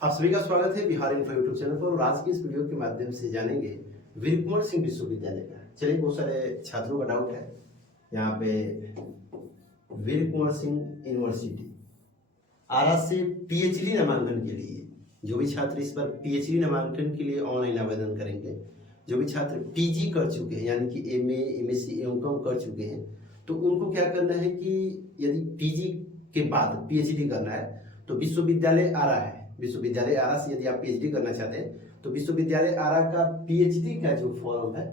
आप सभी का स्वागत है बिहार इन्फो यूट्यूब चैनल पर। और आज की इस वीडियो के माध्यम से जानेंगे वीर कुंवर सिंह विश्वविद्यालय का। चलिए, बहुत सारे छात्रों का डाउट है यहाँ पे वीर कुंवर सिंह यूनिवर्सिटी आरा से पीएचडी नामांकन के लिए जो भी छात्र इस पर पीएचडी नामांकन के लिए ऑनलाइन आवेदन करेंगे, जो भी छात्र पीजी कर चुके हैं यानी कि एमए, एमएससी, एमकॉम कर चुके हैं, तो उनको क्या करना है कि यदि पीजी के बाद पीएचडी करना है तो विश्वविद्यालय आरा है, विश्वविद्यालय आरा से यदि आप पीएचडी करना चाहते हैं तो विश्वविद्यालय आरा का पीएचडी का जो फॉर्म है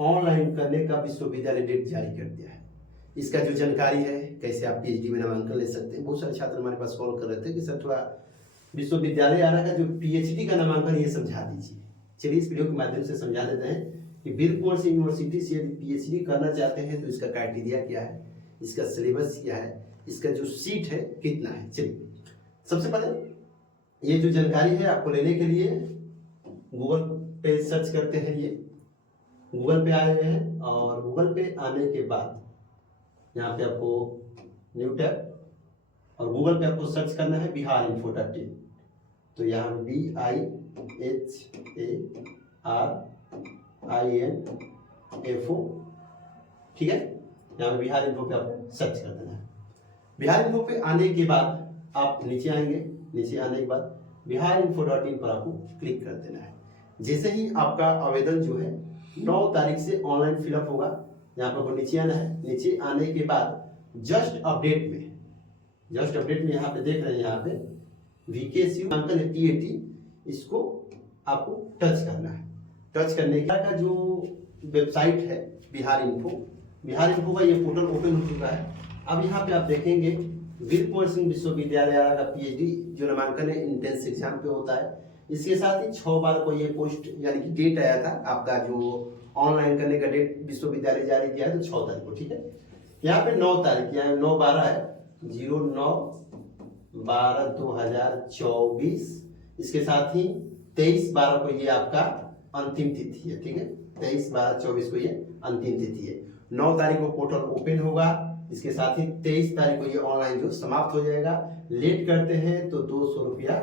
ऑनलाइन करने का विश्वविद्यालय डेट जारी कर दिया है। इसका जो जानकारी है कैसे आप पीएचडी में नामांकन ले सकते हैं, बहुत सारे छात्र हमारे पास कॉल कर रहे थे कि सर थोड़ा विश्वविद्यालय आरा का जो पीएचडी का नामांकन ये समझा दीजिए। चलिए, इस वीडियो के माध्यम से समझा देते हैं कि वीर कुंवर सिंह यूनिवर्सिटी से यदि पीएचडी करना चाहते हैं तो इसका क्राइटेरिया क्या है, इसका सिलेबस क्या है, इसका जो सीट है कितना है। चलिए, सबसे पहले ये जो जानकारी है आपको लेने के लिए गूगल पे सर्च करते हैं। ये गूगल पे आए हुए हैं और गूगल पे आने के बाद यहाँ पे आपको न्यू टैब और गूगल पे आपको सर्च करना है बिहार इन्फो.in। तो यहाँ BIHARINFO, ठीक है। यहाँ पे बिहार इन्फो पे आपको सर्च कर देना है। बिहार इन्फो पे आने के बाद आप नीचे आएंगे, नीचे आने के बाद biharinfo.in पर आपको क्लिक कर देना है। जैसे ही आपका आवेदन जो है 9 तारीख से ऑनलाइन फिलअप होगा, यहाँ पर आपको नीचे आना है। नीचे आने के बाद जस्ट अपडेट में यहाँ पे देख रहे हैं, यहाँ पे VKCU TAT, इसको आपको टच करना है। टच करने का जो वेबसाइट है बिहार इन्फो का ये पोर्टल ओपन हो चुका है। अब यहाँ पे आप देखेंगे वीर कुंवर सिंह विश्वविद्यालय आरा का पीएचडी जो नामांकन है इंट्रेंस एग्जाम पे होता है। इसके साथ ही 6 बार को ये पोस्ट यानी कि डेट आया था आपका जो ऑनलाइन करने का डेट विश्वविद्यालय जारी किया है तो 6 तारीख को, ठीक है। यहाँ पे 9 तारीख यहाँ 9/12 है, 09/12/2024। इसके साथ ही 23/12 को ये आपका अंतिम तिथि है, ठीक है। 23/12/24 को ये अंतिम तिथि है। 9 तारीख को पोर्टल ओपन होगा। इसके साथ ही 23 तारीख को ये ऑनलाइन जो समाप्त हो जाएगा। लेट करते हैं तो 200 रुपया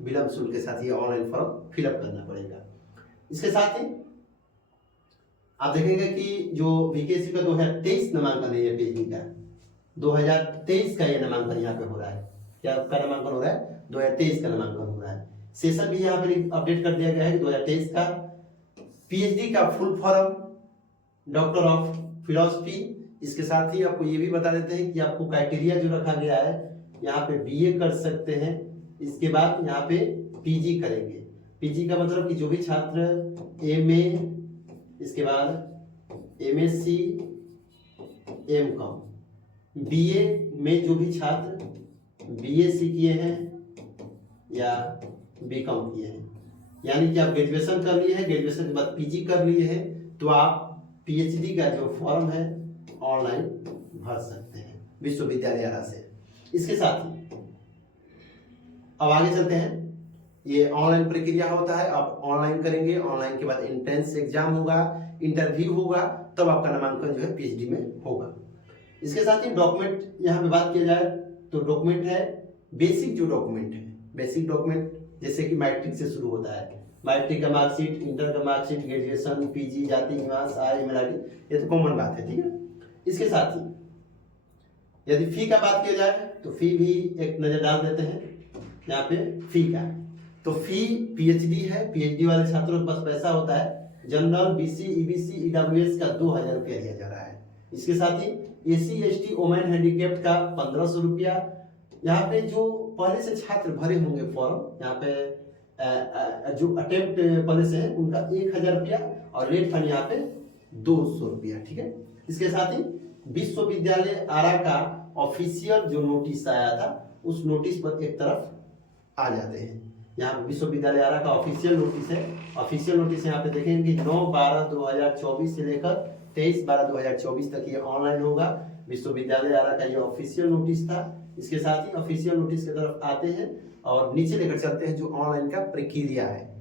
विलंब शुल्क के साथ ये ऑनलाइन फॉर्म फिलअप करना पड़ेगा। इसके साथ ही आप देखेंगे कि जो VKC का 2023 नामांकन है ये पीएचडी का 2023 का ये नामांकन यहाँ पे हो रहा है। क्या आपका नामांकन हो रहा है? 2023 का नामांकन हो रहा है। सेशन भी यहाँ पे अपडेट कर दिया गया है 2023 का पीएचडी का full form doctor of philosophy. इसके साथ ही आपको ये भी बता देते हैं कि आपको क्राइटेरिया जो रखा गया है, यहाँ पे बीए कर सकते हैं। इसके बाद यहाँ पे पीजी करेंगे। पीजी का मतलब कि जो भी छात्र एमए, इसके बाद एमएससी, एमकॉम, बीए में जो भी छात्र बीएससी किए हैं या बीकॉम किए हैं, यानी कि आप ग्रेजुएशन कर लिए हैं, ग्रेजुएशन के बाद पीजी कर लिए हैं, तो आप पीएचडी का जो फॉर्म है ऑनलाइन भर सकते हैं विश्वविद्यालय आरा से। इसके साथ ही अब आगे चलते हैं। ये ऑनलाइन प्रक्रिया होता है, आप ऑनलाइन करेंगे, ऑनलाइन के बाद एंट्रेंस एग्जाम होगा, इंटरव्यू होगा, तब आपका नामांकन जो है पीएचडी में होगा। इसके साथ ही डॉक्यूमेंट यहाँ पे बात किया जाए तो डॉक्यूमेंट है बेसिक जो डॉक्यूमेंट है, बेसिक डॉक्यूमेंट जैसे कि मैट्रिक से शुरू होता है, मैट्रिक का मार्कशीट, इंटर का मार्कशीट, ग्रेजुएशन, पीजी, जाति निवास, आय, ईमेल आईडी, ये तो कॉमन बात है, ठीक है। इसके साथ ही यदि फी का बात किया जाए तो फी भी एक नजर डाल देते हैं। यहाँ पे फी का तो फी पीएचडी है, पीएचडी वाले छात्रों के पास पैसा होता है। जनरल, बीसी, ईबीसी, ईडब्ल्यूएस का 2000 रुपया दिया जा रहा है। इसके साथ ही एसी, एसटी, वोमेन हैंडीकैप्ड का 1500 रुपया। यहाँ पे जो पहले से छात्र भरे होंगे फॉर्म, यहाँ पे जो अटेम्प्ट पहले से है उनका 1000 रुपया और लेट फंड यहाँ पे 200 रुपया, ठीक है। इसके साथ ही विश्वविद्यालय आरा का ऑफिशियल जो नोटिस आया था उस नोटिस पर एक तरफ आ जाते हैं। यहाँ विश्वविद्यालय आरा का ऑफिशियल नोटिस है। ऑफिशियल नोटिस यहाँ पे देखेंगे 9/12/2024 से लेकर 23/12/2024 तक ये ऑनलाइन होगा। विश्वविद्यालय आरा का ये ऑफिशियल नोटिस था। इसके साथ ही ऑफिशियल नोटिस की तरफ आते हैं और नीचे लेकर चलते हैं जो ऑनलाइन का प्रक्रिया है।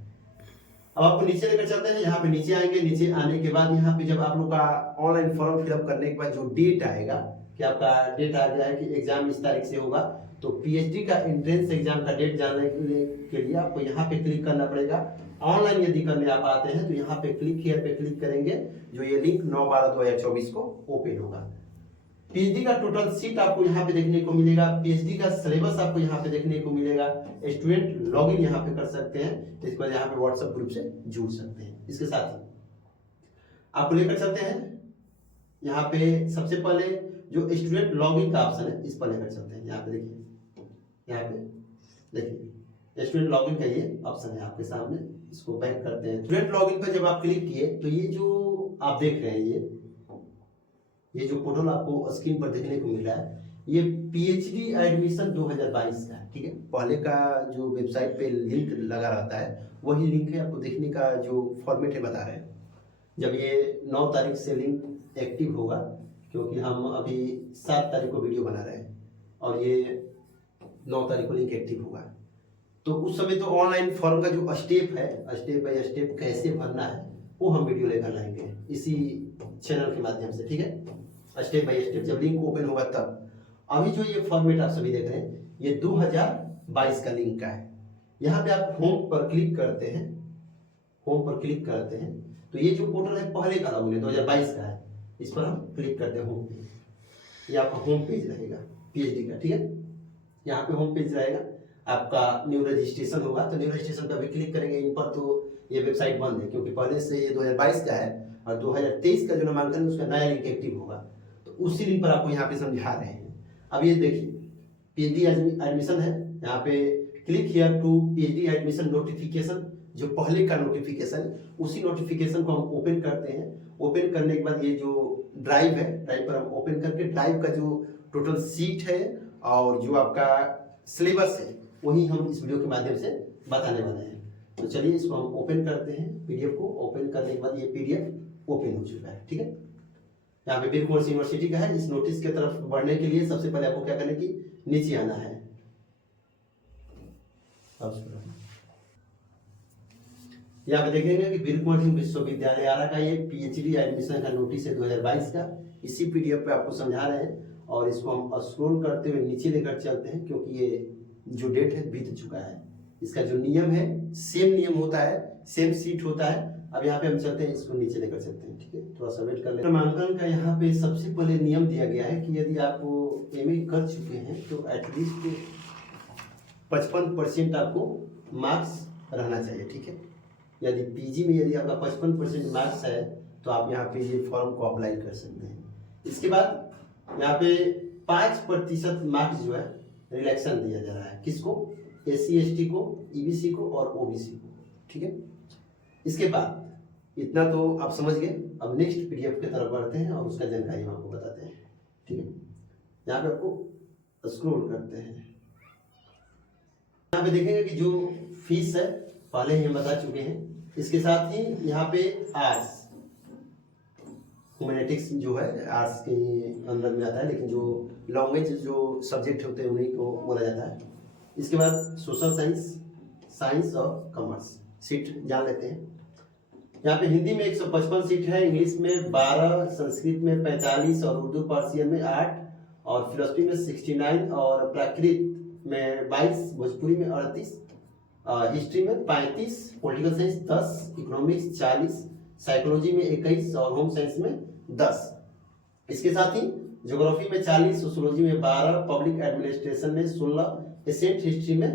अब आपको नीचे लेकर चलते हैं। यहाँ पे नीचे आएंगे, नीचे आने के बाद यहाँ पे जब आप लोग का ऑनलाइन फॉर्म फिलअप करने के बाद जो डेट आएगा कि आपका डेट आ गया है कि एग्जाम इस तारीख से होगा, तो पीएचडी का एंट्रेंस एग्जाम का डेट जानने के लिए आपको यहाँ पे क्लिक करना पड़ेगा। ऑनलाइन यदि करने आप आते हैं तो यहाँ पे क्लिक हियर पे क्लिक करेंगे, जो ये लिंक 9/12/2024 को ओपन होगा। पीएचडी का टोटल सीट आपको यहाँ पे देखने को मिलेगा, पीएचडी का सिलेबस आपको यहाँ पे देखने को मिलेगा, स्टूडेंट लॉगिन यहाँ पे कर सकते हैं, इसके बाद यहाँ पे व्हाट्सएप ग्रुप से जुड़ सकते हैं। इसके साथ ही आपको लेकर चलते हैं यहाँ पे सबसे पहले जो स्टूडेंट लॉगिन का ऑप्शन है इस पर लेकर चलते हैं। यहाँ पे देखिए, यहाँ पे देखिए स्टूडेंट लॉगिन का ये ऑप्शन है आपके सामने, इसको बैक करते हैं। स्टूडेंट लॉगिन पर जब आप क्लिक किए तो ये जो आप देख रहे हैं ये जो पोर्टल आपको स्क्रीन पर देखने को मिल रहा है ये पीएचडी एडमिशन 2022 का है, ठीक है। पहले का जो वेबसाइट पे लिंक लगा रहता है वही लिंक है, आपको देखने का जो फॉर्मेट है बता रहे हैं। जब ये 9 तारीख से लिंक एक्टिव होगा, क्योंकि हम अभी 7 तारीख को वीडियो बना रहे हैं और ये 9 तारीख को लिंक एक्टिव होगा, तो उस समय तो ऑनलाइन फॉर्म का जो स्टेप है, स्टेप बाय स्टेप कैसे भरना है वो हम वीडियो लेकर लाएंगे इसी चैनल के माध्यम से, ठीक है। स्टेप बाय स्टेप जब लिंक ओपन होगा तब। अभी जो ये फॉर्मेट आप सभी देख रहे हैं ये 2022 का लिंक का है। यहाँ पे आप होम पर क्लिक करते हैं, होम पर क्लिक करते हैं तो ये जो पोर्टल है पहले का लॉगिन है 2022 का है, इस पर हम क्लिक करते हैं होम पे, ये आपका होम पेज रहेगा पीएचडी का, ठीक है। यहाँ पे होम पेज रहेगा, आपका न्यू रजिस्ट्रेशन होगा तो न्यू रजिस्ट्रेशन पर भी क्लिक करेंगे। इन पर तो ये वेबसाइट बंद है क्योंकि पहले से ये 2022 का है और 2023 का जो नामांकन है उसका नया लिंक एक्टिव होगा, तो उसी लिंक पर आपको यहाँ पे समझा रहे हैं। अब ये देखिए पीएचडी एडमिशन है, यहाँ पे click here to PhD admission notification, जो पहले का नोटिफिकेशन उसी नोटिफिकेशन को हम ओपन करते हैं। ओपन करने के बाद ये जो ड्राइव है, ड्राइव पर हम ओपन करके ड्राइव का जो टोटल सीट है और जो आपका सिलेबस है वही हम इस वीडियो के माध्यम से बताने वाले हैं। तो चलिए इसको हम ओपन करते हैं, पीडीएफ को ओपन करने के बाद ये पीडीएफ ओपन हो चुका है, ठीक है। यहाँ पे वीर कुंवर यूनिवर्सिटी का है। इस नोटिस की तरफ बढ़ने के लिए सबसे पहले आपको क्या करना है कि नीचे आना है। यहाँ पे देखेंगे कि वीर कुंवर सिंह विश्वविद्यालय आरा का ये पीएचडी एडमिशन का नोटिस है 2022 का, इसी पीडीएफ पे आपको समझा रहे हैं और इसको हम स्क्रॉल करते हुए नीचे लेकर चलते हैं क्योंकि ये जो डेट है बीत चुका है। इसका जो नियम है सेम नियम होता है, सेम सीट होता है। अब यहाँ पे हम चलते हैं, इसको नीचे लेकर चलते हैं, ठीक है। थोड़ा सा वेट कर लेते हैं। नामांकन का यहाँ पे सबसे पहले नियम दिया गया है कि यदि आप एमए कर चुके हैं तो एटलीस्ट 55% आपको मार्क्स रहना चाहिए, ठीक है। यदि पीजी में यदि आपका 55% मार्क्स है तो आप यहाँ पे ये फॉर्म को अप्लाई कर सकते हैं। इसके बाद यहाँ पे 5% मार्क्स जो है रिलैक्सन दिया जा रहा है, किसको? एससी एसटी को, ईबीसी को और ओबीसी को, ठीक है। इसके बाद इतना तो आप समझ गए। अब नेक्स्ट पीडीएफ की तरफ बढ़ते हैं और उसका जानकारी हम आपको बताते हैं, ठीक है। यहाँ पे आपको स्क्रॉल करते हैं, यहाँ पे देखेंगे कि जो फीस है पहले ही हम बता चुके हैं। इसके साथ ही यहाँ पे आर्ट्स ह्यूमैनिटीज जो है आर्ट्स के अंदर में आता है, लेकिन जो लैंग्वेज जो सब्जेक्ट होते हैं उन्हीं को बोला जाता है। इसके बाद सोशल साइंस, साइंस और कॉमर्स सीट जान लेते हैं। यहाँ पे हिंदी में 155 सीट है, इंग्लिश में 12, संस्कृत में 45 और उर्दू पर्शियन में 8 और फिलोसफी में 69 और प्राकृत में 22, भोजपुरी में 38, हिस्ट्री में 35, पॉलिटिकल साइंस 10, इकोनॉमिक्स 40, साइकोलॉजी में 21 और होम साइंस में 10। इसके साथ ही ज्योग्राफी में 40, सोशियोलॉजी में 12, पब्लिक एडमिनिस्ट्रेशन में 16, एसेंट हिस्ट्री में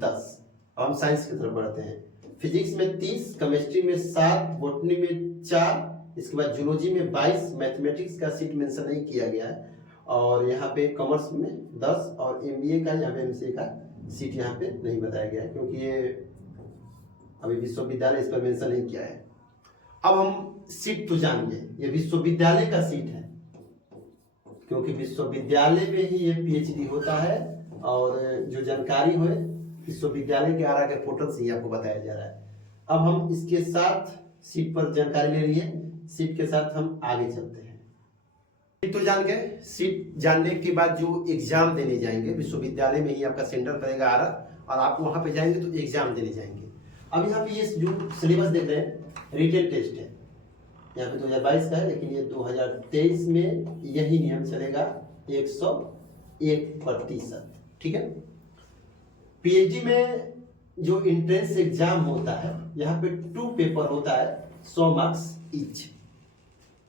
10। अब हम साइंस की तरफ बढ़ते हैं। फिजिक्स में 30, केमिस्ट्री में 7, बॉटनी में 4, इसके बाद जूलॉजी में 22, मैथमेटिक्स का सीट मेंशन नहीं किया गया है और यहाँ पे कॉमर्स में 10 और एमबीए का या एमसीए का सीट यहाँ पे नहीं बताया गया है क्योंकि ये अभी विश्वविद्यालय इस पर मेंशन नहीं किया है। अब हम सीट तो जानिए, ये विश्वविद्यालय का सीट है क्योंकि विश्वविद्यालय में ही ये पीएचडी होता है और जो जानकारी हो विश्वविद्यालय के आरा के पोर्टल से ही आपको बताया जा रहा है। अब हम इसके साथ सीट पर जानकारी ले रही है, सीट के साथ हम आगे चलते हैं। सीट तो जान गए, सीट जानने के बाद जो एग्जाम देने जाएंगे विश्वविद्यालय में ही आपका सेंटर करेगा आरा और आप वहां पे जाएंगे तो एग्जाम देने जाएंगे। अब यहाँ पे ये जो सिलेबस देख रहे हैं रिटेन टेस्ट है, यहाँ पे 2022 का है लेकिन ये 2023 में यही नियम चलेगा 101%, ठीक है। पीएचडी में जो एंट्रेंस एग्जाम होता है, यहाँ पे 2 पेपर होता है, 100 मार्क्स ईच।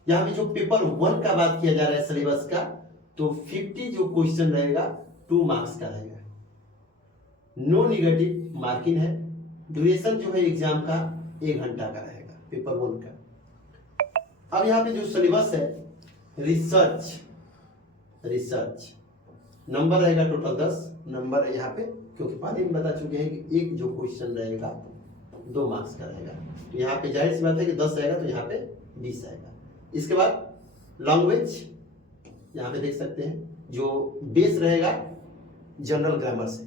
यहाँ पे जो पेपर 1 का बात किया जा रहा है सिलेबस का, तो 50 जो क्वेश्चन रहेगा 2 मार्क्स का रहेगा, नो निगेटिव मार्किंग है। ड्यूरेशन जो है एग्जाम का 1 घंटा का रहेगा पेपर 1 का। अब यहाँ पे जो सिलेबस है रिसर्च नंबर रहेगा टोटल 10 नंबर यहाँ पे, क्योंकि पहले हम बता चुके हैं कि एक जो क्वेश्चन रहेगा 2 मार्क्स का रहेगा, तो यहाँ पे जाहिर सी बात है कि 10 आएगा तो यहाँ पे 20 आएगा। इसके बाद लैंग्वेज यहाँ पे देख सकते हैं, जो बेस रहेगा जनरल ग्रामर से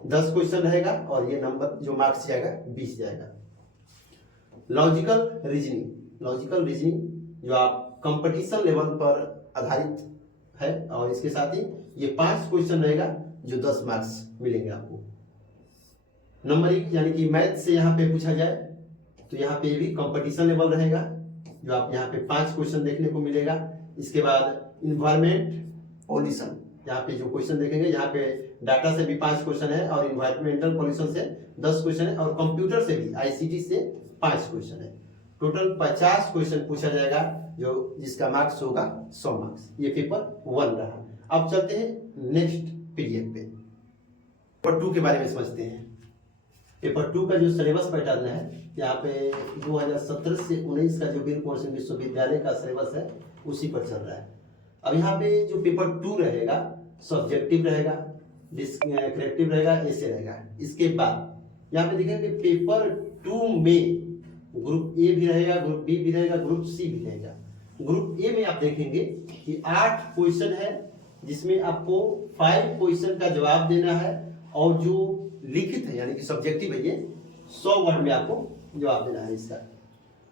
10 क्वेश्चन रहेगा और ये नंबर जो मार्क्स जाएगा 20 जाएगा। लॉजिकल रीजनिंग जो आप कंपटीशन लेवल पर आधारित है, और इसके साथ ही ये 5 क्वेश्चन रहेगा जो 10 मार्क्स मिलेंगे आपको। नंबरिंग यानी कि मैथ से यहाँ पे पूछा जाए तो यहाँ पे भी कंपटीशन लेवल रहेगा, जो आप यहाँ पे 5 क्वेश्चन देखने को मिलेगा। इसके बाद इन्वायरमेंट पॉल्यूशन, यहाँ पे जो क्वेश्चन देखेंगे, यहाँ पे डाटा से भी 5 क्वेश्चन है और इन्वायरमेंटल पॉल्यूशन से 10 क्वेश्चन है और कंप्यूटर से भी आईसीटी से 5 क्वेश्चन है। टोटल 50 क्वेश्चन पूछा जाएगा, जो जिसका मार्क्स होगा 100 मार्क्स। ये पेपर 1 रहा। अब चलते हैं नेक्स्ट पीरियड पे, पेपर 2 के बारे में समझते हैं। पेपर 2 का जो सिलेबस पैटर्न है, यहाँ पे 2017 से 19 का जो वीर कुंवर सिंह विश्वविद्यालय का सिलेबस है उसी पर चल रहा है। अब यहाँ पे जो पेपर 2 रहेगा सब्जेक्टिव रहेगा, डिस्क्रिप्टिव रहेगा, ऐसे रहेगा। इसके बाद यहाँ पे देखेंगे पेपर 2 में ग्रुप ए भी रहेगा, ग्रुप बी भी रहेगा, ग्रुप सी भी रहेगा। ग्रुप ए में आप देखेंगे कि 8 क्वेश्चन है, जिसमें आपको 5 क्वेश्चन का जवाब देना है, और जो लिखित है यानी कि सब्जेक्टिव है, ये 100 वर्ड में आपको जवाब देना है इसका।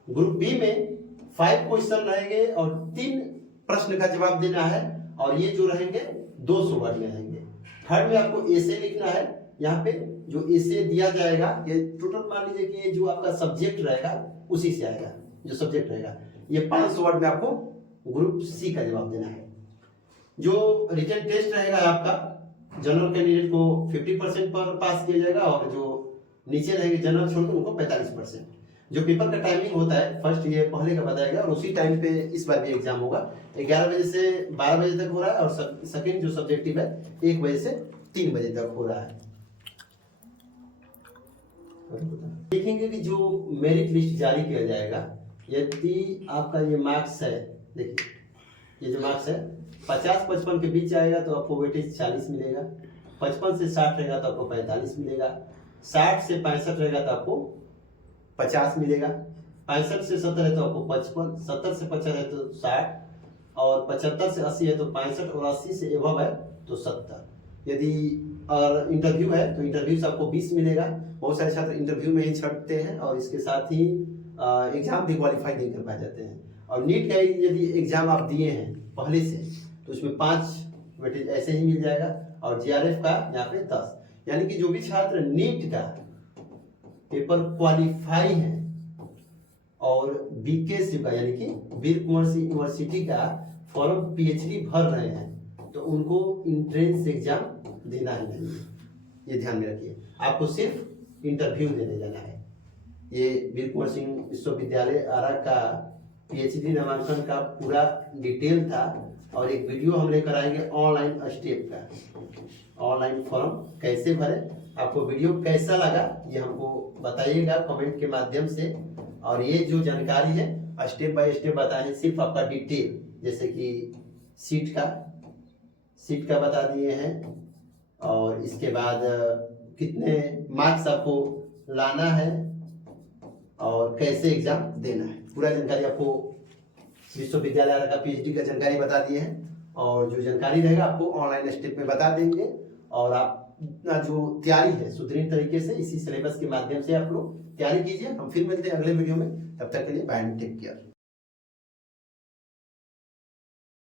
ग्रुप बी में 5 क्वेश्चन रहेंगे और 3 प्रश्न का जवाब देना है, और ये जो रहेंगे 200 वर्ड में रहेंगे। थर्ड में आपको एसे लिखना है। यहाँ पे जो एसे दिया जाएगा, ये टोटल मान लीजिए कि ये जो आपका सब्जेक्ट रहेगा उसी से आएगा, जो सब्जेक्ट रहेगा ये 500 वर्ड में आपको ग्रुप सी का जवाब देना है। जो रिटन टेस्ट रहेगा आपका, जनरल कैंडिडेट को 50% पर पास किया जाएगा, और जो नीचे रहेंगे जनरल छोड़ के उनको 45%। जो पेपर का टाइमिंग होता है, फर्स्ट ये पहले का बताएगा, और उसी टाइम पे इस बार भी एग्जाम होगा। 11 बजे से 12 बजे तक हो रहा है, और सेकंड जो सब्जेक्टिव है 1 बजे से 3 बजे तक हो रहा है। देखेंगे कि जो मेरिट लिस्ट जारी किया जाएगा, यदि आपका ये मार्क्स है, देखिए ये जो मार्क्स है 50-55 के बीच आएगा तो आपको वेटेज 40 मिलेगा, 55 से 60 रहेगा तो आपको 45 मिलेगा, 60 से 65 रहेगा तो आपको 50 मिलेगा, 65 से 70 है तो आपको 55, 70 से 50 है तो 60, और 75 से 80 है तो 65, और 80 से एबव है तो 70। यदि और इंटरव्यू है तो इंटरव्यू से आपको 20 मिलेगा। बहुत सारे छात्र इंटरव्यू में ही छटते हैं, और इसके साथ ही एग्जाम भी क्वालिफाई नहीं कर पा जाते हैं। और नीट का यदि एग्जाम आप दिए हैं पहले से तो उसमें 5 वेटेज ऐसे ही मिल जाएगा, और जीआरएफ का यहाँ पे 10। यानी कि जो भी छात्र नीट का पेपर क्वालिफाई है और बीके का यानी कि वीर कुंवर सिंह यूनिवर्सिटी का फॉर्म पीएचडी भर रहे हैं, तो उनको एंट्रेंस एग्जाम देना ही नहीं है, ये ध्यान में रखिए। आपको सिर्फ इंटरव्यू देने जाना है। ये वीर कुंवर सिंह विश्वविद्यालय आरा का पीएचडी नामांकन का पूरा डिटेल था, और एक वीडियो हम लेकर आएंगे ऑनलाइन स्टेप का, ऑनलाइन फॉर्म कैसे भरें। आपको वीडियो कैसा लगा ये हमको बताइएगा कमेंट के माध्यम से। और ये जो जानकारी है स्टेप बाय स्टेप बताएं, सिर्फ आपका डिटेल, जैसे कि सीट का बता दिए हैं, और इसके बाद कितने मार्क्स आपको लाना है और कैसे एग्जाम देना है, पूरा जानकारी आपको विश्वविद्यालय का पीएचडी का जानकारी बता दिए हैं। और जो जानकारी रहेगा आपको ऑनलाइन स्टेप में बता देंगे, और आप जो तैयारी है सुदृढ़ तरीके से इसी सिलेबस के माध्यम से आप लोग तैयारी कीजिए। हम फिर मिलते हैं अगले वीडियो में, तब तक के लिए बाय एंड टेक केयर।